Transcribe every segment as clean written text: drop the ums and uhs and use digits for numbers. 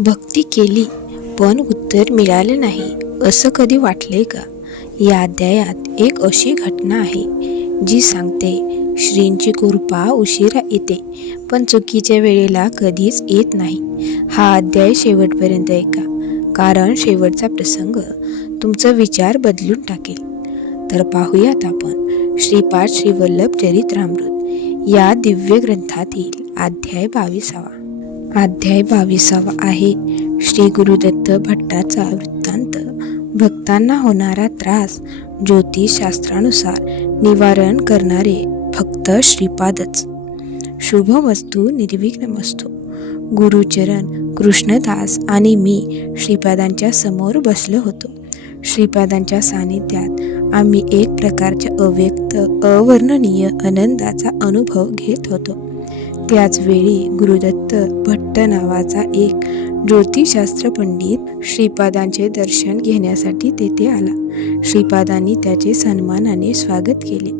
भक्ती केली पण उत्तर मिळाले नाही असं कधी वाटले का? या अध्यायात एक अशी घटना आहे जी सांगते श्रींची कृपा उशिरा येते पण चुकीच्या वेळेला कधीच येत नाही. हा अध्याय शेवटपर्यंत ऐका, कारण शेवटचा प्रसंग तुमचा विचार बदलून टाकेल. तर पाहूयात आपण श्रीपाद श्री वल्लभ चरित्रामृत या दिव्य ग्रंथातील अध्याय 22. अध्याय 22 आहे श्री गुरुदत्त भट्टाचा वृत्तांत. भक्तांना होणारा त्रास ज्योतिषशास्त्रानुसार निवारण करणारे फक्त श्रीपादच. शुभमस्तु निर्विघ्नमस्तु. गुरुचरण कृष्णदास आणि मी श्रीपादांच्या समोर बसलो होतो. श्रीपादांच्या सानिध्यात आम्ही एक प्रकारच्या अव्यक्त अवर्णनीय आनंदाचा अनुभव घेत होतो. त्याच वेळी गुरुदत्त भट्ट नावाचा एक ज्योतिषशास्त्र पंडित श्रीपादांचे दर्शन घेण्यासाठी तेथे आला. श्रीपादांनी त्याचे सन्मानाने स्वागत केले.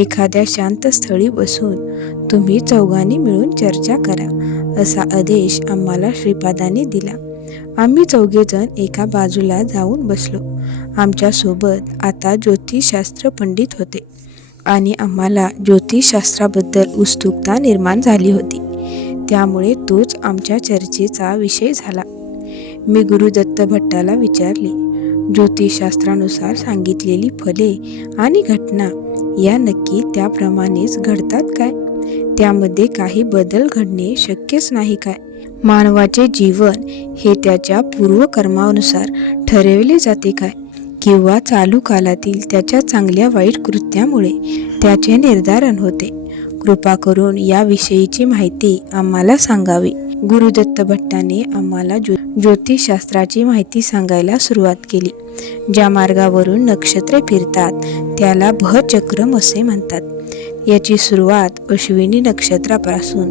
एखाद्या शांत स्थळी बसून तुम्ही चौघांनी मिळून चर्चा करा असा आदेश आम्हाला श्रीपादांनी दिला. आम्ही चौघेजण एका बाजूला जाऊन बसलो. आमच्या सोबत आता ज्योतिषशास्त्र पंडित होते आणि आम्हाला ज्योतिषशास्त्राबद्दल उत्सुकता निर्माण झाली होती. त्यामुळे तोच आमच्या चर्चेचा विषय झाला. मी गुरुदत्त भट्टाला विचारले, ज्योतिषशास्त्रानुसार सांगितलेली फले आणि घटना या नक्की त्याप्रमाणेच घडतात काय? त्यामध्ये काही बदल घडणे शक्यच नाही काय? मानवाचे जीवन हे त्याच्या पूर्वकर्मानुसार ठरवले जाते काय? किंवा चालू कालातील त्याच्या चांगल्या वाईट कृत्यामुळे त्याचे निर्धारण होते? कृपा करून याविषयीची माहिती आम्हाला सांगावी. गुरुदत्त भट्टाने आम्हाला ज्योतिषशास्त्राची माहिती सांगायला सुरुवात केली. ज्या मार्गावरून नक्षत्रे फिरतात त्याला भचक्रम असे म्हणतात. याची सुरुवात अश्विनी नक्षत्रापासून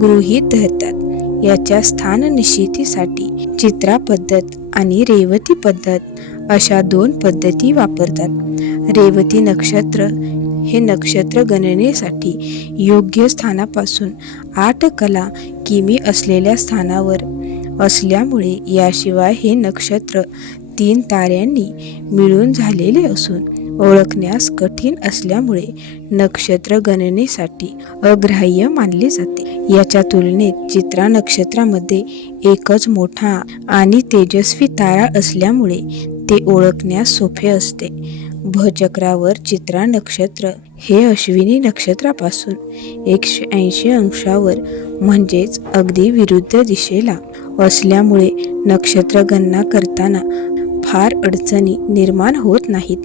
गृहीत धरतात. याच्या स्थान निश्चितीसाठी चित्रा पद्धत आणि रेवती पद्धत अशा 2 पद्धती वापरतात. रेवती नक्षत्र हे नक्षत्र गणनेसाठी योग्य स्थानापासून 8 कला किमी असलेल्या स्थानावर असल्यामुळे, याशिवाय हे नक्षत्र 3 ताऱ्यांनी मिळून झालेले असून ओळखण्यास कठीण असल्यामुळे नक्षत्र गणनेसाठी अग्राह्य मानले जाते. याच्या तुलनेत चित्रा नक्षत्रामध्ये एकच मोठा आणि तेजस्वी तारा असल्यामुळे ते ओळखण्यास सोपे असते. भचक्रावर चित्रा नक्षत्र हे अश्विनी नक्षत्रापासून 180 अंशावर म्हणजेच अगदी विरुद्ध दिशेला असल्यामुळे नक्षत्र गणना करताना फार अडचणी निर्माण होत नाहीत.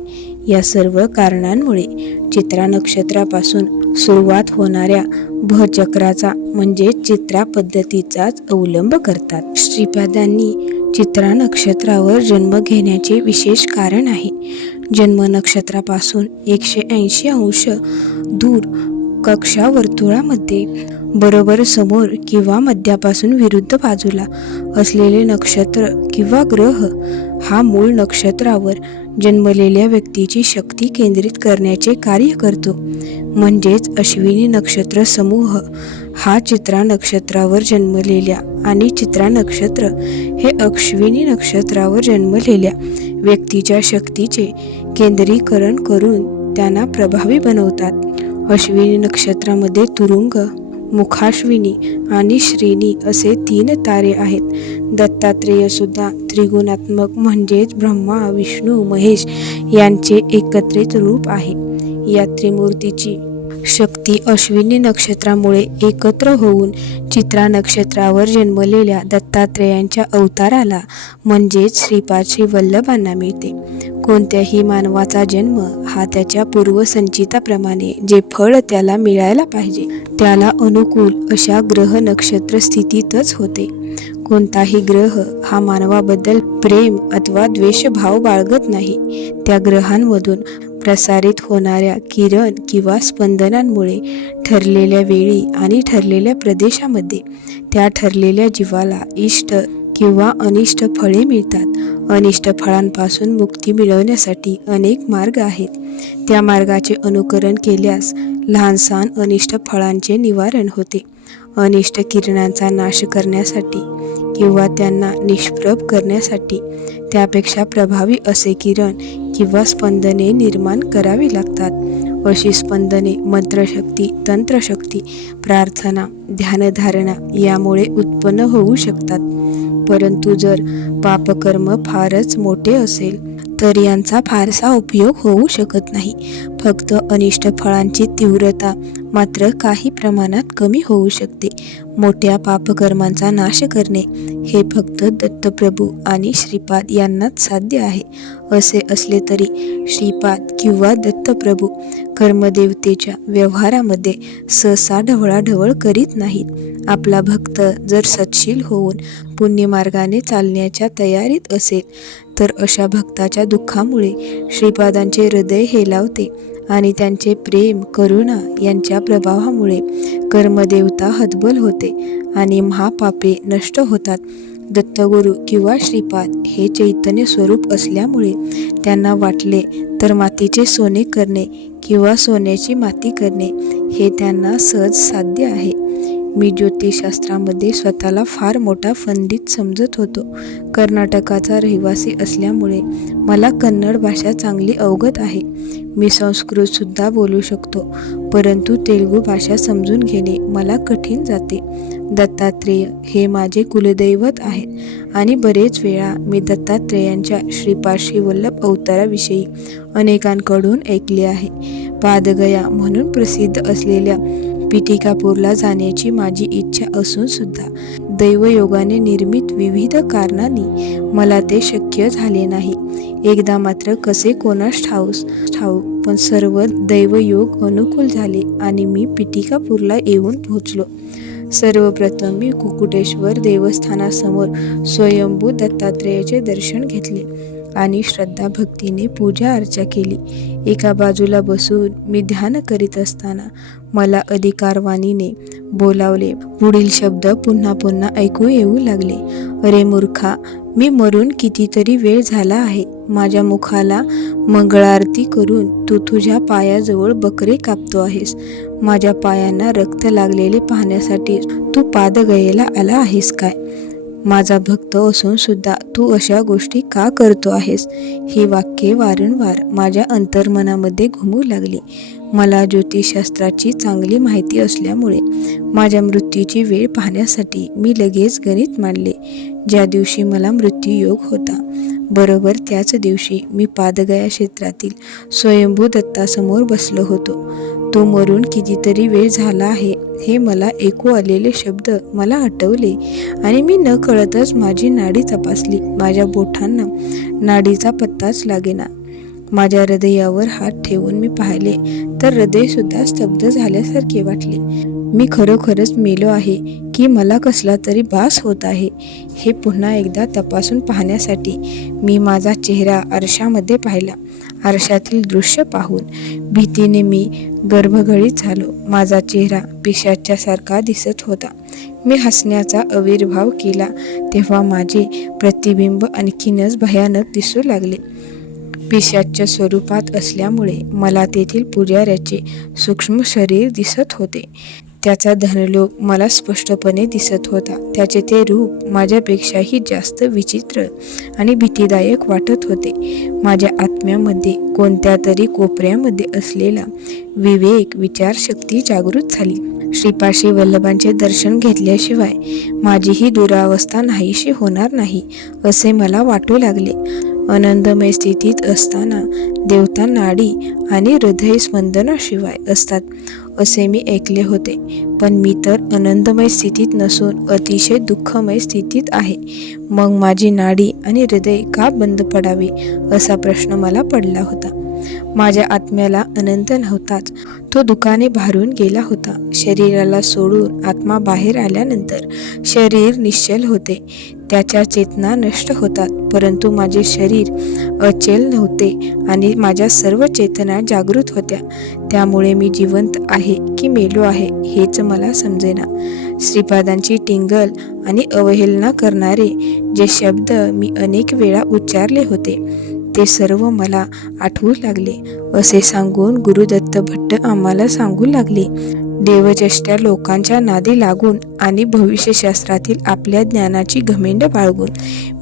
या सर्व कारणांमुळे चित्रा नक्षत्रापासून सुरुवात होणाऱ्या भचक्राचा म्हणजे चित्रा पद्धतीचाच अवलंब करतात. श्रीपादांनी चित्रा नक्षत्रावर जन्म घेण्याचे विशेष कारण आहे. जन्म नक्षत्रापासून 180 अंश दूर कक्षावर्तुळामध्ये बरोबर समोर किंवा मध्यापासून विरुद्ध बाजूला असलेले नक्षत्र किंवा ग्रह हा मूळ नक्षत्रावर जन्मलेल्या व्यक्तीची शक्ती केंद्रित करण्याचे कार्य करतो. म्हणजेच अश्विनी नक्षत्र समूह हा चित्रा नक्षत्रावर जन्मलेल्या आणि चित्रा नक्षत्र हे अश्विनी नक्षत्रावर जन्मलेल्या व्यक्तीच्या शक्तीचे केंद्रीकरण करून त्यांना प्रभावी बनवतात. अश्विनी नक्षत्रामध्ये तुरुंग, मुखाश्विनी आणि श्रेणी असे 3 तारे आहेत. दत्तात्रेय सुद्धा त्रिगुणात्मक म्हणजेच ब्रह्मा, विष्णू, महेश यांचे एकत्रित रूप आहे. या त्रिमूर्तीची शक्ती अश्विनी नक्षत्रामुळे एकत्र होऊन चित्रा नक्षत्रावर जन्मलेल्या दत्तात्रेयांच्या अवताराला म्हणजेच श्रीपाद श्री वल्लभांना मिळते. कोणत्याही मानवाचा जन्म हा त्याच्या पूर्वसंचिताप्रमाणे जे फळ त्याला मिळायला पाहिजे त्याला अनुकूल अशा ग्रह नक्षत्र स्थितीतच होते. कोणताही ग्रह हा मानवाबद्दल प्रेम अथवा द्वेषभाव बाळगत नाही. त्या ग्रहांमधून प्रसारित होणाऱ्या किरण किंवा स्पंदनांमुळे ठरलेल्या वेळी आणि ठरलेल्या प्रदेशामध्ये त्या ठरलेल्या जीवाला इष्ट किंवा अनिष्ट फळे मिळतात. अनिष्ट फळांपासून मुक्ती मिळवण्यासाठी अनेक मार्ग आहेत. त्या मार्गाचे अनुकरण केल्यास लहानसहान अनिष्ट फळांचे निवारण होते. अनिष्ट किरणांचा नाश करण्यासाठी किंवा त्यांना निष्प्रभ करण्यासाठी त्यापेक्षा प्रभावी असे किरण किंवा स्पंदने निर्माण करावी लागतात. अशी स्पंदने मंत्रशक्ती, तंत्रशक्ती, प्रार्थना, ध्यानधारणा यामुळे उत्पन्न होऊ शकतात. परंतु जर पापकर्म फारच मोठे असेल तर यांचा फारसा उपयोग होऊ शकत नाही. फक्त अनिष्ट फळांची तीव्रता मात्र काही प्रमाणात कमी होऊ शकते. मोठ्या पापकर्मांचा नाश करणे हे फक्त दत्तप्रभू आणि श्रीपाद यांनाच साध्य आहे. असे असले तरी श्रीपाद किंवा दत्तप्रभू कर्मदेवतेच्या व्यवहारामध्ये सहसा ढवळाढवळ करीत नाहीत. आपला भक्त जर सत्शील होऊन पुण्यमार्गाने चालण्याच्या तयारीत असेल तर अशा भक्ताच्या दुःखामुळे श्रीपादांचे हृदय हेलावते आणि त्यांचे प्रेम, करुणा यांच्या प्रभावामुळे कर्मदेवता हतबल होते आणि महापापे नष्ट होतात. दत्तगुरू किंवा श्रीपाद हे चैतन्य स्वरूप असल्यामुळे त्यांना वाटले तर मातीचे सोने करणे किंवा सोन्याची माती करणे हे त्यांना सहज साध्य आहे. मी ज्योतिषशास्त्रामध्ये स्वतःला फार मोठा पंडित समजत होतो. कर्नाटकाचा रहिवासी असल्यामुळे मला कन्नड भाषा चांगली अवगत आहे. मी संस्कृतसुद्धा बोलू शकतो, परंतु तेलुगू भाषा समजून घेणे मला कठीण जाते. दत्तात्रेय हे माझे कुलदैवत आहेत आणि बरेच वेळा मी दत्तात्रेयांच्या श्रीपाद श्रीवल्लभ अवताराविषयी अनेकांकडून ऐकले आहे. पादगया म्हणून प्रसिद्ध असलेल्या पिटिकापूरला जाण्याची माझी इच्छा असून सुद्धा दैवयोगाने निर्मित विविध कारणांनी मला ते शक्य झाले नाही. एकदा मात्र कसे कोणास ठाऊक पण सर्व दैवयोग अनुकूल झाले आणि मी पिटिकापूरला येऊन पोहोचलो. सर्वप्रथम मी कुकुटेश्वर देवस्थानासमोर स्वयंभू दत्तात्रेयाचे दर्शन घेतले आणि श्रद्धा भक्तीने पूजा अर्चा केली. एका बाजूला बसून मी ध्यान करीत असताना मला अधिकारवाणीने बोलावले. पुढील शब्द पुन्हा पुन्हा ऐकू येऊ लागले. अरे मूर्खा, मी मरून कितीतरी वेळ झाला आहे. माझ्या मुखाला मंगळारती करून तू तुझ्या पायाजवळ बकरे कापतो आहेस. माझ्या पायांना रक्त लागलेले पाहण्यासाठी तू पादगयेला आला आहेस काय? माझा भक्त असून सुद्धा तू अशा गोष्टी का करतो आहेस? ही वाक्ये वारंवार माझ्या अंतर्मनामध्ये घुमू लागली. मला ज्योतिषशास्त्राची चांगली माहिती असल्यामुळे माझ्या मृत्यूची वेळ पाहण्यासाठी मी लगेच गणित मांडले. ज्या दिवशी मला मृत्यूयोग होता बरोबर त्याच दिवशी मी पादगया क्षेत्रातील स्वयंभू दत्तासमोर बसलो होतो. तो मरून कितीतरी वेळ झाला आहे हे मला ऐकू आलेले शब्द मला आठवले आणि मी न कळतच माझी नाडी तपासली. माझ्या बोटांना नाडीचा पत्ताच लागेना. माझ्या हृदयावर हात ठेवून मी पाहिले तर हृदयसुद्धा स्तब्ध झाल्यासारखे वाटले. मी खरोखरच मेलो आहे की मला कसला तरी भास होत आहे हे पुन्हा एकदा तपासून पाहण्यासाठी मी माझा चेहरा आरशामध्ये पाहिला. आरशातील दृश्य पाहून भीतीने मी गर्भगळीत झालो. माझा चेहरा पिशाच्यासारखा दिसत होता. मी हसण्याचा आविर्भाव केला तेव्हा माझे प्रतिबिंब आणखीनच भयानक दिसू लागले. पिशाच्य स्वरूपात असल्यामुळे मला तेथील पुजाऱ्याचे सूक्ष्म शरीर दिसत होते. त्याचा धनलोक मला स्पष्टपणे दिसत होता. त्याचे ते रूप माझ्यापेक्षाही जास्त विचित्र आणि भीतीदायक वाटत होते. माझ्या आत्म्यामध्ये कोणत्या तरी कोपऱ्यामध्ये असलेला विवेक विचारशक्ती जागृत झाली. श्रीपाद श्रीवल्लभांचे दर्शन घेतल्याशिवाय माझी ही दुरावस्था नाहीशी होणार नाही असे मला वाटू लागले. आनंदमय स्थितीत असताना देवता नाडी आणि हृदय स्पंदनाशिवाय असतात असे मी ऐकले होते, पण मी तर आनंदमय स्थितीत नसून अतिशय दुःखमय स्थितीत आहे. मग माझी नाडी आणि हृदय का बंद पडावे असा प्रश्न मला पडला होता. माझ्या आत्म्याला अनंत नव्हताच, तो दुःखाने भारून गेला होता. शरीराला सोडून आत्मा बाहेर आल्यानंतर शरीर निश्चल होते, त्याच्या चेतना नष्ट होतात, परंतु माझे शरीर अचल नव्हते आणि माझ्या सर्व चेतना जागृत होत्या. त्यामुळे मी जिवंत आहे की मेलो आहे हेच मला समजेना. श्रीपादांची टिंगल आणि अवहेलना करणारे जे शब्द मी अनेक वेळा उच्चारले होते ते सर्व मला आठवू लागले. असे सांगून गुरुदत्त भट्ट आम्हाला सांगू लागले, देवचेष्टा लोकांच्या नादी लागून आणि भविष्यशास्त्रातील आपल्या ज्ञानाची घमेंड बाळगून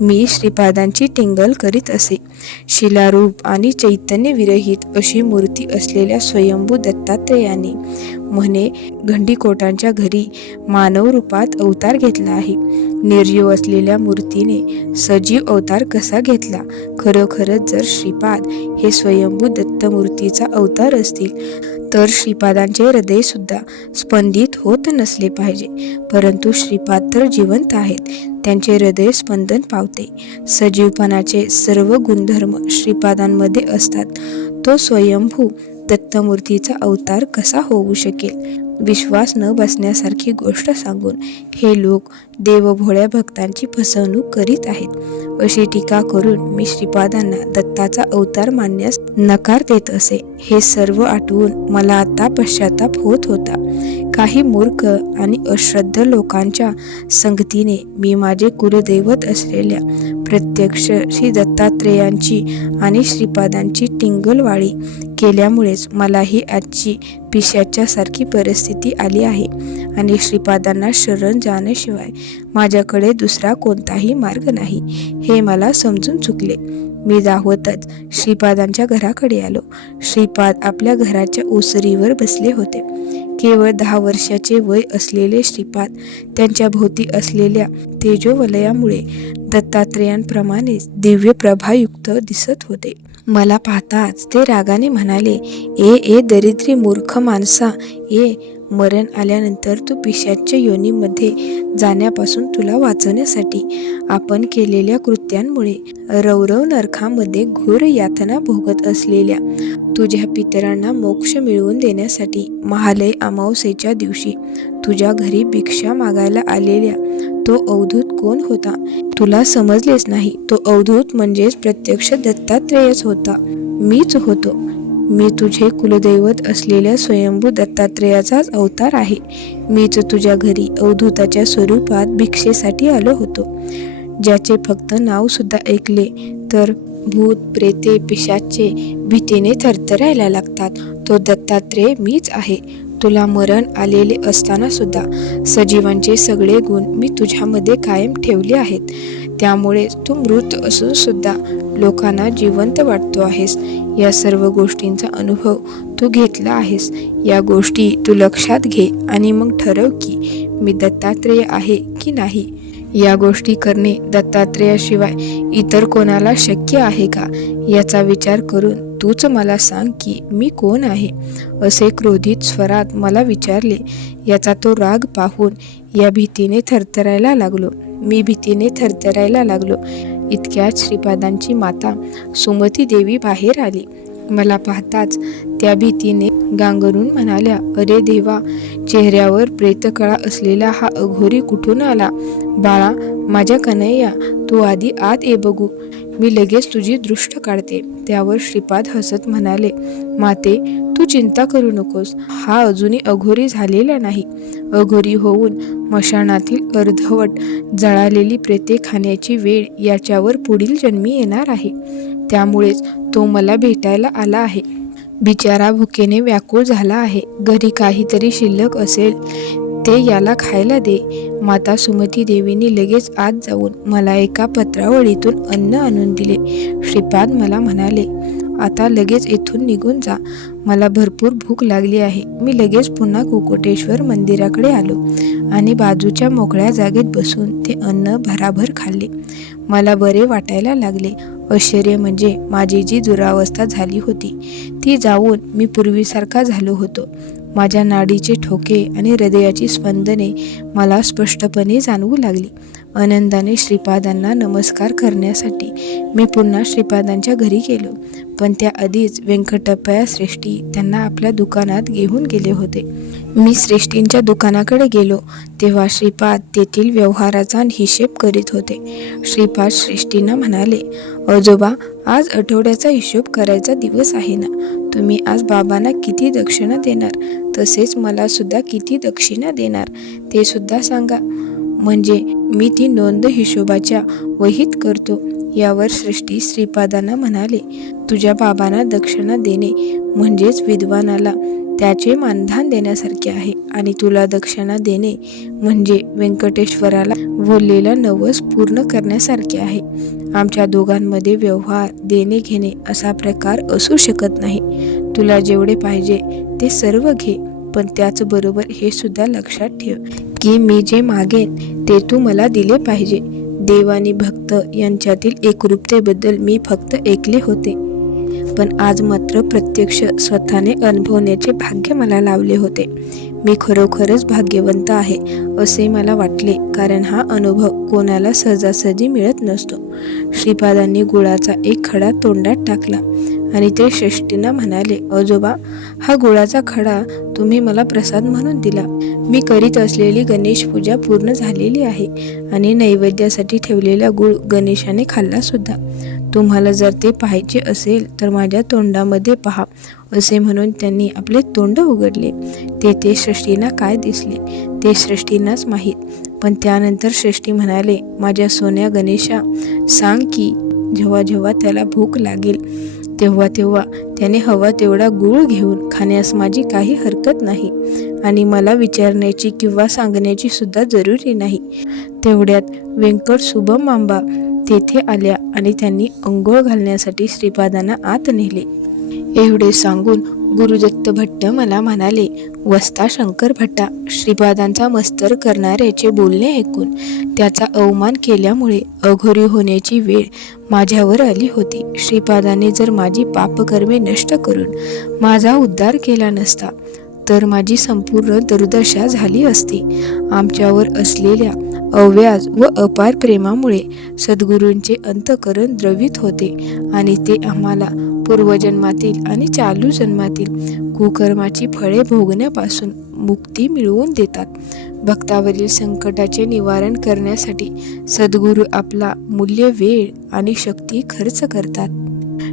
मी श्रीपादांची टिंगल करीत असे. शिलारूप आणि चैतन्य विरहित अशी मूर्ती असलेल्या स्वयंभू दत्तात्रेयाने म्हणे गंडीकोटांच्या घरी मानव रूपात अवतार घेतला आहे. निर्जीव असलेल्या मूर्तीने सजीव अवतार कसा घेतला? खरोखरच जर श्रीपाद हे स्वयंभू दत्तमूर्तीचा अवतार असतील तर श्रीपादांचे हृदय सुद्धा स्पंदित होत नसले पाहिजे. परंतु श्रीपाद तर जिवंत आहेत, त्यांचे हृदय स्पंदन पावते. सजीवपणाचे सर्व गुणधर्म श्रीपादांमध्ये असतात. तो स्वयंभू दत्तमूर्तीचा अवतार कसा होऊ शकेल? विश्वास न बसण्यासारखी गोष्ट सांगून हे लोक देवभोळ्या भक्तांची फसवणूक करीत आहेत, अशी टीका करून मी श्रीपादांना दत्ताचा अवतार मानण्यास नकार देत असे. हे सर्व आठवून मला आता पश्चाताप होत होता. काही मूर्ख आणि अश्रद्ध लोकांच्या संगतीने मी माझे कुलदैवत असलेल्या प्रत्यक्ष श्री दत्तात्रेयांची आणि श्रीपादांची टिंगलवाळी केल्यामुळेच मला ही आजची पिशाच्यासारखी परिस्थिती आली आहे आणि श्रीपादांना शरण जाण्याशिवाय माझ्याकडे दुसरा कोणताही मार्ग नाही हे मला समजून चुकले. मी धावतच श्रीपादांच्या घराकडे आलो. श्रीपाद आपल्या घराच्या ओसरीवर बसले होते. केवळ 10 वर्षाचे वय असलेले श्रीपाद त्यांच्या भोवती असलेल्या तेजोवलयामुळे दत्तात्रेयांप्रमाणेच दिव्य प्रभायुक्त दिसत होते. मला पाहताच ते रागाने म्हणाले, ए दरिद्री मूर्ख माणसा, मरण आल्यानंतर तू पिशाच्य योनीमध्ये जाण्यापासून तुला वाचवण्यासाठी आपण केलेल्या कृत्यांमुळे रौरव नरकामध्ये घोर यातना भोगत असलेल्या तुझ्या पितरांना मोक्ष मिळवून देण्यासाठी महालय अमावस्येच्या दिवशी तुझ्या घरी भिक्षा मागायला आलेल्या तो अवधूत कोण होता? तुला समजलेच नाही. तो अवधूत म्हणजेच प्रत्यक्ष दत्तात्रेयच होता. मीच होतो. मी तुझे कुलदैवत असलेल्या स्वयंभू दत्तात्रेयाचाच अवतार आहे. मीच तुझ्या घरी अवधूताच्या स्वरूपात भिक्षेसाठी आलो होतो. ज्याचे फक्त नाव सुद्धा ऐकले तर भूत प्रेते पिशाचे भीतीने थरथरायला लागतात, तो दत्तात्रेय मीच आहे. तुला मरण आलेले असताना सुद्धा सजीवांचे सगळे गुण मी तुझ्यामध्ये कायम ठेवले आहेत. त्यामुळे तू मृत असून सुद्धा लोकांना जिवंत वाटतो आहेस. या सर्व गोष्टींचा अनुभव तू घेतला आहेस. या गोष्टी तू लक्षात घे आणि मग ठरव की मी दत्तात्रेय आहे की नाही. या गोष्टी करणे दत्तात्रेयाशिवाय इतर कोणाला शक्य आहे का? याचा विचार करून तूच मला सांग की मी कोण आहे, असे क्रोधित स्वरात मला विचारले. याचा तो राग पाहून या भीतीने थरथरायला लागलो. मी भीतीने थरथरायला लागलो. इतक्यात श्रीपादांची माता सुमती देवी बाहेर आली. मला पाहताच त्या भीतीने गांगरून म्हणाल्या, अरे देवा, चेहऱ्यावर प्रेतकळा असलेला हा अघोरी कुठून आला? बाळा माझ्या कन्हैया, तू आधी आत ये बघू, मी लगेच तुझी दृष्ट काढते. त्यावर श्रीपाद हसत म्हणाले, माते तू चिंता करू नकोस. हा अजूनही अघोरी झालेला नाही. अघोरी होऊन मशानातील अर्धवट जळालेली प्रेते खाण्याची वेळ याच्यावर पुढील जन्मी येणार आहे. त्यामुळेच तो मला भेटायला आला आहे. बिचारा भुकेने व्याकुळ झाला आहे. घरी काहीतरी शिल्लक असेल ते याला खायला दे. माता सुमती देवीने लगेच आत जाऊन मला एका पत्रावळीतून अन्न आणून दिले. श्रीपाद मला म्हणाले, आता लगेच येथून निघून जा. मला भरपूर भूक लागली आहे. मी लगेच पुन्हा कुकुटेश्वर मंदिराकडे आलो आणि बाजूच्या मोकळ्या जागेत बसून ते अन्न भराभर खाल्ले. मला बरे वाटायला लागले. आश्चर्य म्हणजे माझी जी दुरावस्था झाली होती ती जाऊन मी पूर्वीसारखा झालो होतो. माझ्या नाडीचे ठोके आणि हृदयाची स्पंदने मला स्पष्टपणे जाणवू लागली. आनंदाने श्रीपादांना नमस्कार करण्यासाठी मी पुन्हा श्रीपादांच्या घरी गेलो. पण त्याआधीच व्यंकटप्पया श्रेष्ठी त्यांना आपल्या दुकानात घेऊन गेले होते. मी श्रेष्ठींच्या दुकानाकडे गेलो तेव्हा श्रीपाद तेथील व्यवहाराचा हिशेब करीत होते. श्रीपाद श्रेष्ठींना म्हणाले, आजोबा, आज आठवड्याचा हिशोब करायचा दिवस आहे ना. तुम्ही आज बाबांना किती दक्षिणा देणार, तसेच मला सुद्धा किती दक्षिणा देणार ते सुद्धा सांगा. म्हणजे मी ती नोंद हिशोबाच्या वहीत करतो. यावर श्रेष्ठी श्रीपादांना म्हणाले, तुझ्या बाबांना दक्षिणा देणे म्हणजेच विद्वानाला त्याचे मानधन देण्यासारखे आहे आणि तुला दक्षिणा देणे म्हणजे व्यंकटेश्वराला बोललेलं नवस पूर्ण करण्यासारखे आहे. आमच्या दोघांमध्ये व्यवहार देणे घेणे असा प्रकार असू शकत नाही. तुला जेवढे पाहिजे ते सर्व घे, पण त्याचबरोबर हे सुद्धा लक्षात ठेव की मी जे मागेन ते तू मला दिले पाहिजे. देव आणि भक्त यांच्यातील एकरूपतेबद्दल मी फक्त ऐकले होते, पण आज मात्र प्रत्यक्ष स्वतःने अनुभवण्याचे भाग्य मला लावले होते. मी खरोखरच भाग्यवंत आहे असे मला वाटले, कारण हा अनुभव कोणाला सहजासहजी मिळत नसतो. श्रीपादांनी गुळाचा एक खडा तोंडात टाकला आणि ते श्रेष्ठींना म्हणाले, आजोबा, हा गुळाचा खडा तुम्ही मला प्रसाद म्हणून दिला. मी करीत असलेली गणेश पूजा पूर्ण झालेली आहे आणि नैवेद्यासाठी ठेवलेला गुळ गणेशाने खाल्ला सुद्धा. तुम्हाला जर ते पाहायचे असेल तर माझ्या तोंडामध्ये पहा, असे म्हणून त्यांनी आपले तोंड उघडले. ते श्रेष्ठींना काय दिसले ते श्रेष्ठींनाच माहीत. पण त्यानंतर श्रेष्ठी म्हणाले, माझ्या सोन्या गणेशा, सांग की जेव्हा जेव्हा त्याला भूक लागेल तेव्हा तेव्हा त्याने हवा तेवढा गूळ घेऊन खाण्यास माझी काही हरकत नाही आणि मला विचारण्याची किंवा सांगण्याची सुद्धा जरुरी नाही. तेवढ्यात व्यंकट सुभमांबा तेथे आल्या आणि त्यांनी अंघोळ घालण्यासाठी श्रीपादांना आत नेले. एवढे सांगून गुरुदत्त भट्ट मला म्हणाले, वस्ता शंकर भट्टा, श्रीपादांचा मस्तर करणाऱ्याचे बोलणे ऐकून त्याचा अवमान केल्यामुळे अघोरी होण्याची वेळ माझ्यावर आली होती. श्रीपादांनी जर माझी पापकर्मे नष्ट करून माझा उद्धार केला नसता तर माझी संपूर्ण दुर्दशा झाली असती. आमच्यावर असलेल्या अव्याज व अपार प्रेमामुळे सद्गुरूंचे अंतःकरण द्रवित होते आणि ते आम्हाला पूर्वजन्मातील आणि चालू जन्मातील कुकर्माची फळे भोगण्यापासून मुक्ती मिळवून देतात. भक्तावरील संकटाचे निवारण करण्यासाठी सद्गुरू आपला मूल्य वेळ आणि शक्ती खर्च करतात.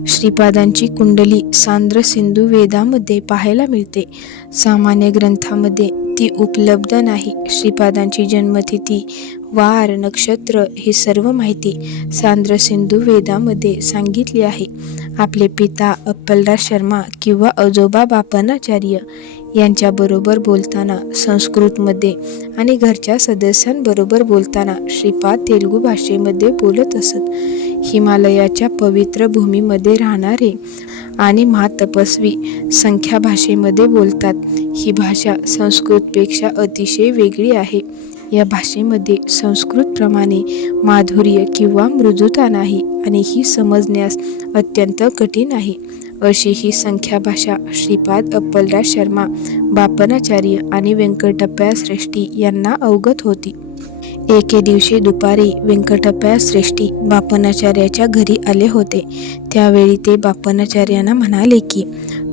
श्रीपादांची कुंडली सांद्र सिंधू वेदामध्ये पाहायला मिळते. सामान्य ग्रंथामध्ये ती उपलब्ध नाही. श्रीपादांची जन्मतिथी, वार, नक्षत्र ही सर्व माहिती सांद्र सिंधू वेदामध्ये सांगितली आहे. आपले पिता अप्पलदास शर्मा किंवा आजोबा बापनाचार्य यांच्याबरोबर बोलताना संस्कृतमध्ये आणि घरच्या सदस्यांबरोबर बोलताना श्रीपाद तेलुगू भाषेमध्ये बोलत असत. हिमालयाच्या पवित्र भूमीमध्ये राहणारे आणि महातपस्वी संख्या भाषेमध्ये बोलतात. ही भाषा संस्कृतपेक्षा अतिशय वेगळी आहे. या भाषेमध्ये संस्कृतप्रमाणे माधुर्य किंवा मृदुता नाही आणि ही समजण्यास अत्यंत कठीण आहे. अशी ही संख्या भाषा श्रीपाद अप्पलदास शर्मा, बापनाचार्य आणि व्यंकटप्पा श्रेष्ठी यांना अवगत होती. एके दिवशी दुपारी व्यंकटप्पा श्रेष्ठी बापनाचार्याच्या घरी आले होते. त्यावेळी ते बापनाचार्यांना म्हणाले की,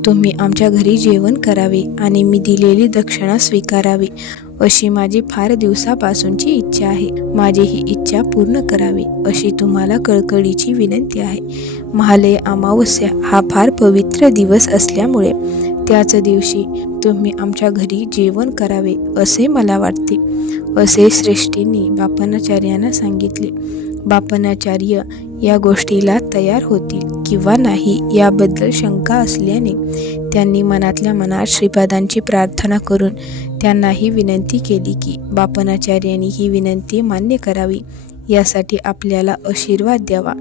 तुम्ही आमच्या घरी जेवण करावे आणि मी दिलेली दक्षिणा स्वीकारावी अशी माझी फार दिवसापासूनची इच्छा आहे. माझी ही इच्छा पूर्ण करावी अशी तुम्हाला कळकळीची विनंती आहे. महालय अमावस्या हा फार पवित्र दिवस असल्यामुळे त्याच दिवशी तुम्ही आमच्या घरी जेवण करावे असे मला वाटते, असे श्रेष्ठींनी बापनाचार्यांना सांगितले. बापनाचार्य या गोष्टीला तयार होतील किंवा नाही याबद्दल शंका असल्याने त्यांनी मनातल्या मनात श्रीपादांची प्रार्थना करून त्यांना ही विनंती केली की बापनाचार्यांनी ही विनंती मान्य करावी, यासाठी आपल्याला आशीर्वाद द्यावा.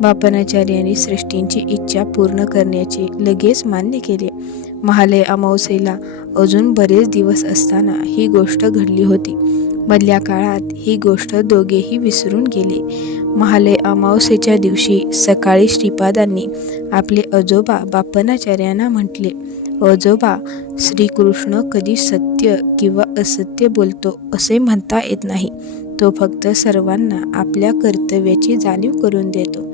बापनाचार्यांनी श्रेष्ठींची इच्छा पूर्ण करण्याचे लगेच मान्य केले. महालय अमावस्येला अजून बरेच दिवस असताना ही गोष्ट घडली होती. मधल्या काळात ही गोष्ट दोघेही विसरून गेले. महालय अमावस्येच्या दिवशी सकाळी श्रीपादांनी आपले आजोबा बापनाचार्यांना म्हटले, आजोबा, श्रीकृष्ण कधी सत्य किंवा असत्य बोलतो असे म्हणता येत नाही. तो फक्त सर्वांना आपल्या कर्तव्याची जाणीव करून देतो.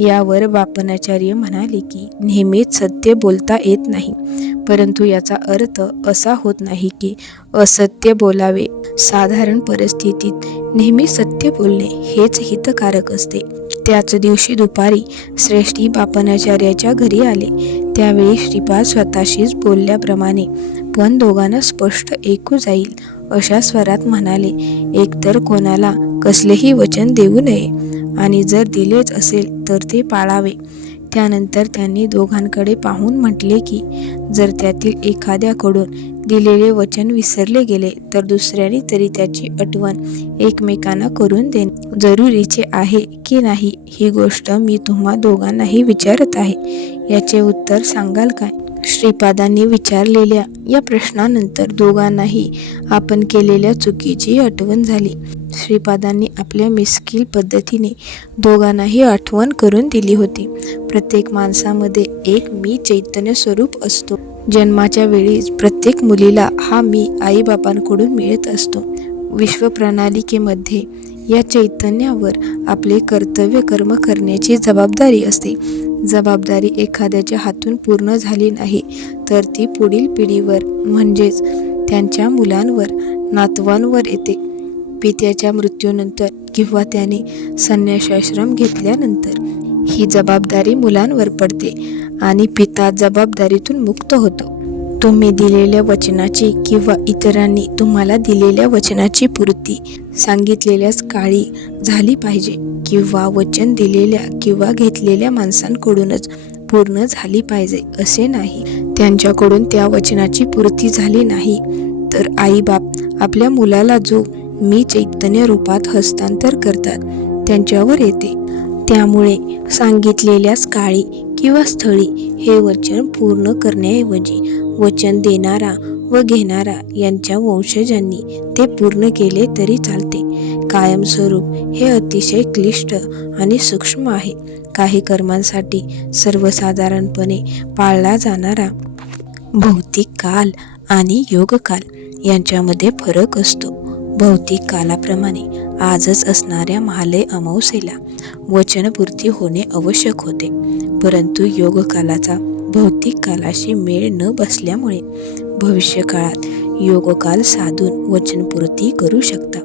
यावर बापनाचार्य म्हणाले की नेहमीच सत्य बोलता येत नाही, परंतु याचा अर्थ असा होत नाही की असत्य बोलावे. साधारण परिस्थितीत नेहमी सत्य बोलणे हेच हितकारक असते. त्याच दिवशी दुपारी श्रेष्ठी बापनाचार्याच्या घरी आले. त्यावेळी श्रीपाद स्वतःशीच बोलल्याप्रमाणे पण दोघांना स्पष्ट ऐकू जाईल अशा स्वरात म्हणाले, एकतर कोणाला कसलेही वचन देऊ नये आणि जर दिलेच असेल तर ते पाळावे. त्यानंतर त्यांनी दोघांकडे पाहून म्हटले की जर त्यातील एखाद्याकडून दिलेले वचन विसरले गेले तर दुसऱ्याने तरी त्याची आठवण एकमेकांना करून देणे जरुरीचे आहे की नाही, ही गोष्ट मी तुम्हा दोघांनाही विचारत आहे. याचे उत्तर सांगाल काय? श्रीपादांनी विचारलेल्या या प्रश्नानंतर दोघांनाही आपण केलेल्या चुकीची आठवण झाली. श्रीपादांनी आपल्या मिश्कील पद्धतीने दोघांनाही आठवण करून दिली होती. प्रत्येक माणसामध्ये एक मी चैतन्य स्वरूप असतो. जन्माच्या वेळी प्रत्येक मुलीला हा मी आईबापांकडून मिळत असतो. विश्वप्रणालिकेमध्ये या चैतन्यावर आपले कर्तव्य कर्म करण्याची जबाबदारी असते. जबाबदारी एखाद्याच्या हातून पूर्ण झाली नाही तर ती पुढील पिढीवर म्हणजेच त्यांच्या मुलांवर, नातवांवर येते. पित्याच्या मृत्यूनंतर किंवा त्याने संन्यासाश्रम घेतल्यानंतर ही जबाबदारी मुलांवर पडते आणि पिता जबाबदारीतून मुक्त होतो. तुम्ही दिलेल्या वचनाची किंवा इतरांनी तुम्हाला दिलेल्या वचनाची पूर्ती सांगितलेल्याच काळी झाली पाहिजे किंवा वचन दिलेल्या किंवा घेतलेल्या माणसांकडूनच पूर्ण झाली पाहिजे असे नाही. त्यांच्याकडून त्या वचनाची पूर्ती झाली नाही तर आईबाप आपल्या मुलाला जो मी चैतन्य रूपात हस्तांतर करतात त्यांच्यावर येते. त्यामुळे सांगितलेल्याच काळी किंवा स्थळी हे वचन पूर्ण करण्याऐवजी वचन देणारा व घेणारा यांच्या वंशजांनी ते पूर्ण केले तरी चालते. कायमस्वरूप हे अतिशय क्लिष्ट आणि सूक्ष्म आहे. काही कर्मांसाठी सर्वसाधारणपणे पाळला जाणारा भौतिक काल आणि योगकाल यांच्यामध्ये फरक असतो. भौतिक कालाप्रमाणे आजच असणाऱ्या महालय अमावस्येला वचनपूर्ती होणे आवश्यक होते, परंतु योगकालाचा भौतिक कालाशी मेळ न बसल्यामुळे भविष्यकाळात योगकाल साधून वचनपूर्ती करू शकता.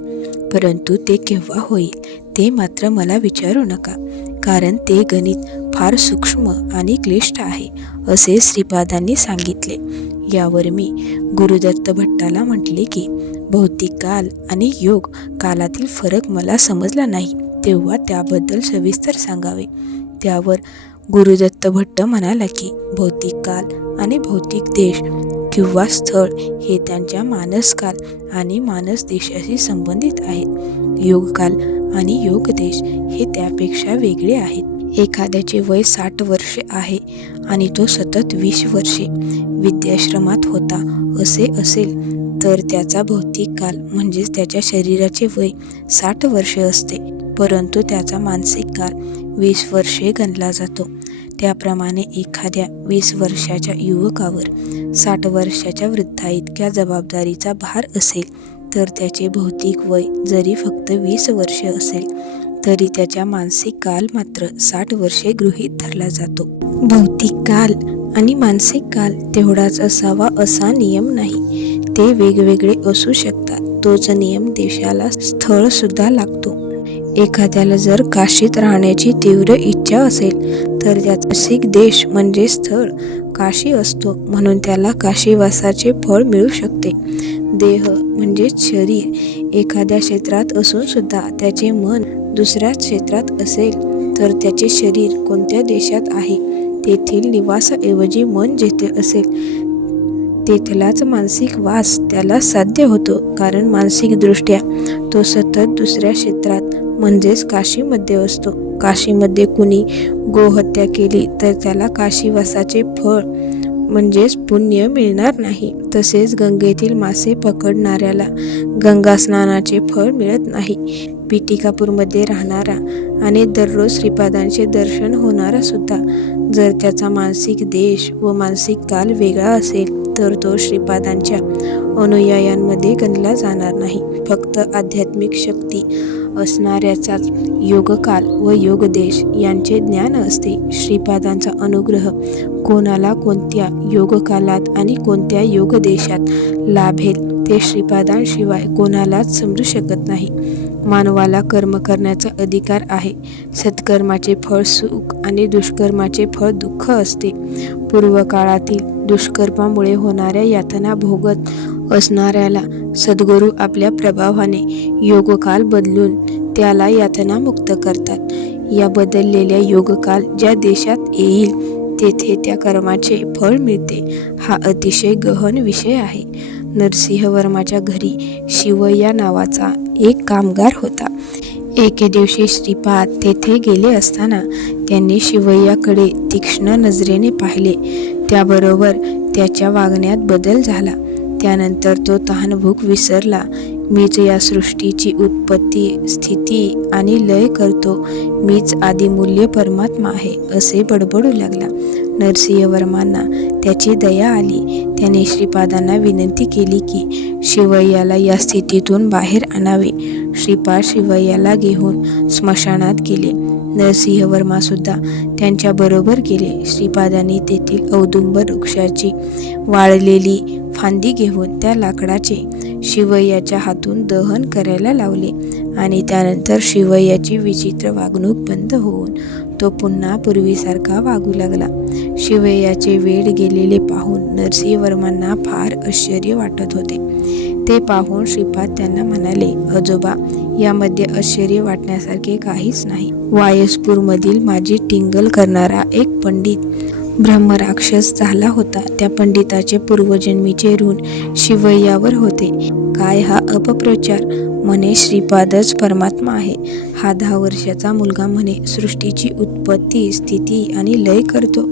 परंतु ते केव्हा होईल ते मात्र मला विचारू नका, कारण ते गणित फार सूक्ष्म आणि क्लिष्ट आहे असे श्रीपादांनी सांगितले. यावर मी गुरुदत्त भट्टाला म्हटले की भौतिक काल आणि योग कालातील फरक मला समजला नाही, तेव्हा त्याबद्दल सविस्तर सांगावे. त्यावर गुरुदत्त भट्ट म्हणाला की भौतिक काल आणि भौतिक देश किंवा स्थळ हे त्यांच्या मानसकाल आणि मानस देशाशी संबंधित आहेत. योगकाल आणि योगदेश हे त्यापेक्षा वेगळे आहेत. एखाद्याचे वय 60 वर्षे आहे आणि तो सतत 20 वर्षे विद्याश्रमात होता असे असेल तर त्याचा भौतिक काल म्हणजेच त्याच्या शरीराचे वय 60 वर्षे असते, परंतु त्याचा मानसिक काल 20 वर्षे गणला जातो. त्याप्रमाणे एखाद्या 20 वर्षाच्या युवकावर 60 वर्षाच्या वृद्धाइतक्या जबाबदारीचा भार असेल तर त्याचे भौतिक वय जरी फक्त 20 वर्षे असेल तरी त्याच्या मानसिक काल मात्र 60 वर्षे गृहीत धरला जातो. भौतिक काल आणि मानसिक काल तेवढाच असावा असा नियम नाही, ते वेगवेगळे असू शकतात. तोच नियम देशाला स्थळ सुद्धा लागतो. एखाद्याला जर काशीत राहण्याची तीव्र इच्छा असेल तर त्याचा मानसिक देश म्हणजे स्थळ काशी असतो, म्हणून त्याला काशीवासाचे फळ मिळू शकते. देह म्हणजेच शरीर एखाद्या क्षेत्रात असून सुद्धा त्याचे मन दुसऱ्या क्षेत्रात असेल तर त्याचे शरीर कोणत्या देशात आहे तेथील निवासाऐवजी मन जेथे असेल तेथलाच मानसिक वास त्याला साध्य होतो, कारण मानसिकदृष्ट्या तो सतत दुसऱ्या क्षेत्रात म्हणजेच काशीमध्ये असतो. काशीमध्ये कुणी गोहत्या केली तर त्याला काशीवासाचे फळ म्हणजेच पुण्य मिळणार नाही. तसेच गंगेतील मासे पकडणाऱ्याला गंगा स्नानाचे फळ मिळत नाही. पिटिकापूरमध्ये राहणारा आणि दररोज श्रीपादांचे दर्शन होणारा सुद्धा जर त्याचा मानसिक देश व मानसिक काल वेगळा असेल तर तो श्रीपादांच्या अनुयायांमध्ये गणला जाणार नाही. फक्त आध्यात्मिक शक्ती असणाऱ्याचाच योगकाल व योगदेश यांचे ज्ञान असते. श्रीपादांचा अनुग्रह कोणाला कोणत्या योगकालात आणि कोणत्या योगदेशात लाभेल ते श्रीपादांशिवाय कोणालाच समजू शकत नाही. मानवाला कर्म करण्याचा अधिकार आहे. सत्कर्माचे फळ सुख आणि दुष्कर्माचे फळ दुःख असते. पूर्वकाळातील दुष्कर्मामुळे होणाऱ्या यातना भोगत असणाऱ्याला सद्गुरू आपल्या प्रभावाने योगकाल बदलून त्याला यातनामुक्त करतात. या बदललेल्या योगकाल ज्या देशात येईल तेथे त्या कर्माचे फळ मिळते. हा अतिशय गहन विषय आहे. नरसिंहवर्माच्या घरी शिवय्या नावाचा एक कामगार होता. एके दिवशी श्रीपाद तेथे गेले असताना त्यांनी शिवय्याकडे तीक्ष्ण नजरेने पाहिले. त्याबरोबर त्याच्या वागण्यात बदल झाला. त्यानंतर तो तहानभूक विसरला. मीच या सृष्टीची उत्पत्ती, स्थिती आणि लय करतो. मीच आदिमूल्य परमात्मा आहे असे बडबडू लागला. नरसिंहवर्मांना त्याची दया आली. त्याने श्रीपादांना विनंती केली की शिवय्याला या स्थितीतून बाहेर आणावे. श्रीपाद शिवय्याला घेऊन स्मशानात गेले. नरसिंहवर्मा सुद्धा त्यांच्याबरोबर गेले. श्रीपादांनी तेथील औदुंबर वृक्षाची वाळलेली फांदी घेऊन त्या लाकडाचे शिवय्याच्या हातून दहन करायला लावले आणि त्यानंतर शिवय्याची विचित्र वागणूक बंद होऊन तो पुन्हा पूर्वीसारखा वागू लागला. शिवय्याचे वेळ गेलेले पाहून नरसिंहवर्मांना फार आश्चर्य वाटत होते. ते पाहून श्रीपाद त्यांना म्हणाले, आजोबा, यामध्ये आश्चर्य वाटण्यासारखे काहीच नाही. वायसपूरमधील माझी टिंगल करणारा एक पंडित ब्रह्मराक्षस झाला होता. त्या पंडिताचे पूर्वजन्मीचे ऋण शिवय्यावर होते. काय हा अपप्रचार! म्हणे श्रीपादच परमात्मा आहे. हा 10 वर्षाचा मुलगा म्हणे सृष्टीची उत्पत्ती, स्थिती आणि लय करतो.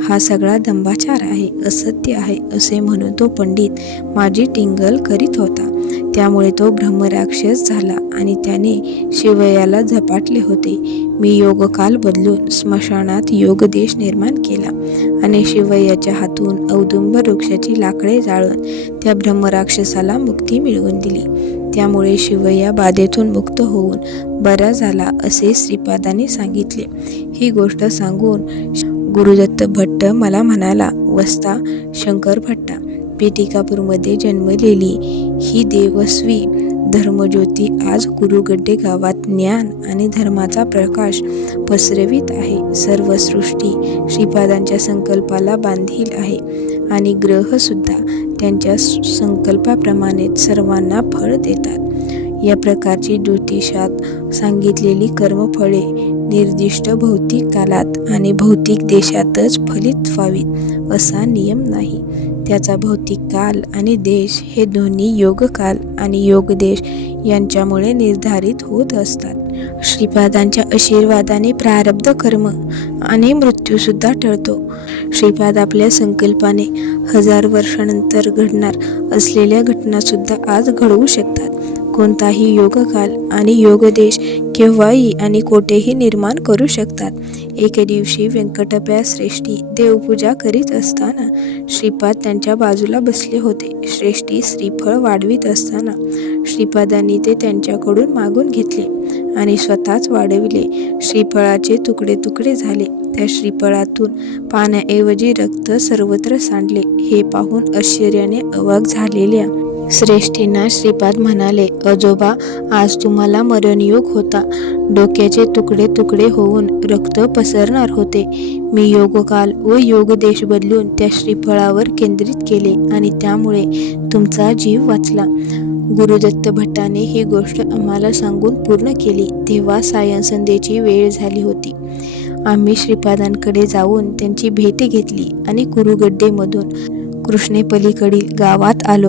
हा सगळा दंभाचार आहे, असत्य आहे असे म्हणून तो पंडित माझी टिंगल करीत होता. त्यामुळे तो ब्रह्मराक्षस झाला आणि त्याने शिवय्याला झपाटले होते. मी योगकाल बदलून स्मशानात योगदेश निर्माण केला आणि शिवय्याच्या हातून औदुंबर वृक्षाची लाकडे जाळून त्या ब्रह्मराक्षसाला मुक्ती मिळवून दिली. त्यामुळे शिवय्या बाधेतून मुक्त होऊन बरा झाला असे श्रीपादांनी सांगितले. ही गोष्ट सांगून गुरुदत्त भट्ट मला म्हणाला, वस्ता शंकर भट्टा, पेटिकापूरमध्ये जन्मलेली ही देवस्वी धर्मज्योती आज कुरुगड्डे गावात ज्ञान आणि धर्माचा प्रकाश पसरवित आहे. सर्व सृष्टी श्रीपादांच्या संकल्पाला बांधील आहे आणि ग्रहसुद्धा त्यांच्या संकल्पाप्रमाणेच सर्वांना फळ देतात. या प्रकारची ज्योतिषात सांगितलेली कर्मफळे निर्दिष्ट भौतिक कालात आणि भौतिक देशातच फलित व्हावीत असा नियम नाही. त्याचा भौतिक काल आणि देश हे दोन्ही योगकाल आणि योगदेश यांच्यामुळे निर्धारित होत असतात. श्रीपादांच्या आशीर्वादाने प्रारब्ध कर्म आणि मृत्यूसुद्धा टळतो. श्रीपाद आपल्या संकल्पाने 1000 वर्षानंतर घडणार असलेल्या घटनासुद्धा आज घडवू शकतात. कोणताही योगकाल आणि योगदेश केव्हाही आणि कोठेही निर्माण करू शकतात. एके दिवशी व्यंकटप्या श्रेष्ठी देवपूजा करीत असताना श्रीपाद त्यांच्या बाजूला बसले होते. श्रेष्ठी श्रीफळ वाढवीत असताना श्रीपादांनी ते त्यांच्याकडून मागून घेतले आणि स्वतःच वाढविले. श्रीफळाचे तुकडे तुकडे झाले. त्या श्रीफळातून पाण्याऐवजी रक्त सर्वत्र सांडले. हे पाहून आश्चर्याने अवाक झालेल्या श्रेष्ठींना श्रीपाद म्हणाले, आजोबा, आज तुम्हाला मरणयोग होता. डोक्याचे तुकडे तुकडे होऊन रक्त पसरणार होते. मी योगकाल व योगदेश बदलून त्या श्रीफळावर केंद्रित केले आणि त्यामुळे तुमचा जीव वाचला. गुरुदत्त भट्टाने ही गोष्ट आम्हाला सांगून पूर्ण केली. तेव्हा सायंसंध्येची वेळ झाली होती. आम्ही श्रीपादांकडे जाऊन त्यांची भेट घेतली आणि कुरुगड्डेमधून कृष्णेपलीकडील गावात आलो.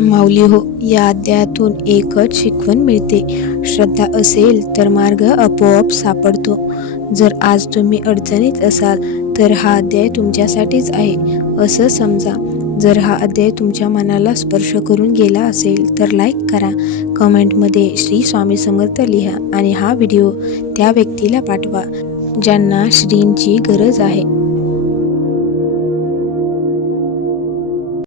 माऊली हो, या अध्यायातून एकच शिकवण मिळते. श्रद्धा असेल तर मार्ग आपोआप सापडतो. जर आज तुम्ही अडचणीत असाल तर हा अध्याय तुमच्यासाठीच आहे असं समजा. जर हा अध्याय तुमच्या मनाला स्पर्श करून गेला असेल तर लाईक करा, कमेंटमध्ये श्री स्वामी समर्थ लिहा आणि हा व्हिडिओ त्या व्यक्तीला पाठवा ज्यांना श्रींची गरज आहे.